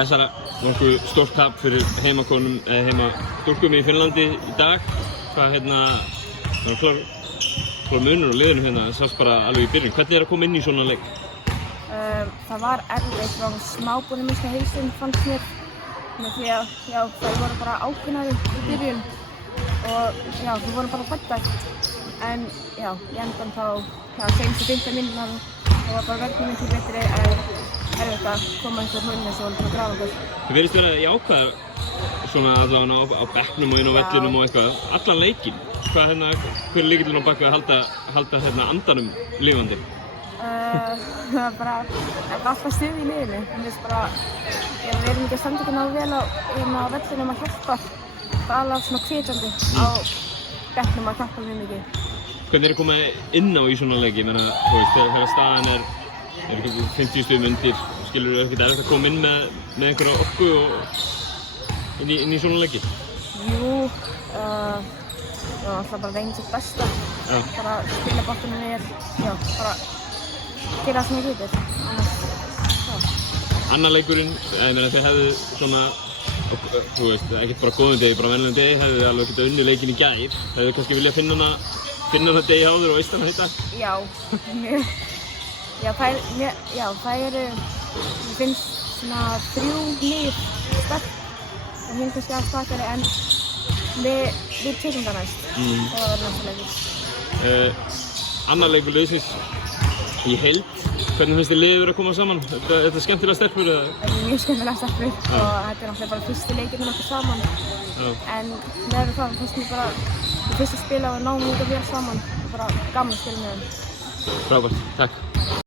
þessara nokkuð stórt tap fyrir heimakonum, heimastúlkum í Finnlandi í dag. Hvað klár munur á liðinu hérna, það sást bara alveg í byrjun. Hvernig að koma inn í svona leik? Það var erfitt, það var smá búin að missa hausinn, fannst mér. Því að þær voru bara ákveðnari í byrjun og við vorum bara hræddar. En í endan þá, seinustu 15 mínúturnar, það var bara verkið miklu betri en erfitt að koma einhver hólnir svo til að grafa okkur. Þið virðist vera jákvæðar svona allavega á bekknum og inn á vellinum og eitthvað, allan leikinn. Hver er lykillinn á bak við að halda andanum lifandi? Það er bara alltaf stuð í liðinu. Við erum ekki að standa ekki náðu vel á vellinum að hjálpa. Það er alveg svona hvetjandi á bekknum að hjálpa mjög mikið. Hvernig er að koma inn á í svona leiki? Ég meina, þú veist, þegar staðan er 50 stigum undir, skilur þú ekkert erfitt að koma inn með einhverja orku inn í svona leiki? Jú, alltaf bara reyna sitt besta. Bara spila boltanum vel, bara gera það sem ég getur. Annar leikurinn, ég meina þið hefðu svona, þú veist, ekkert bara góðum degi, bara venjulegum degi, hefðu þið alveg ekkert unnið leikinn í gær. Hefðu þið kannski viljað finna hana degi áður og veist hana í dag? Já, það eru, mér finnst svona 3 lið sterk og hinn kannski aðeins stakari en við tökum það næst. Það var næsta leikur. Annar leikur liðsins í heild. Hvernig finnst þið liðið vera að koma saman? Þetta er skemmtilega stelpur eða? Þetta er mjög skemmtilega stelpur og þetta er náttúrulega bara fyrsti leikinn okkar saman. En með það finnst mér bara í fyrsta spila og náum við vel saman og bara gaman að spila með þeim. Frábært, takk.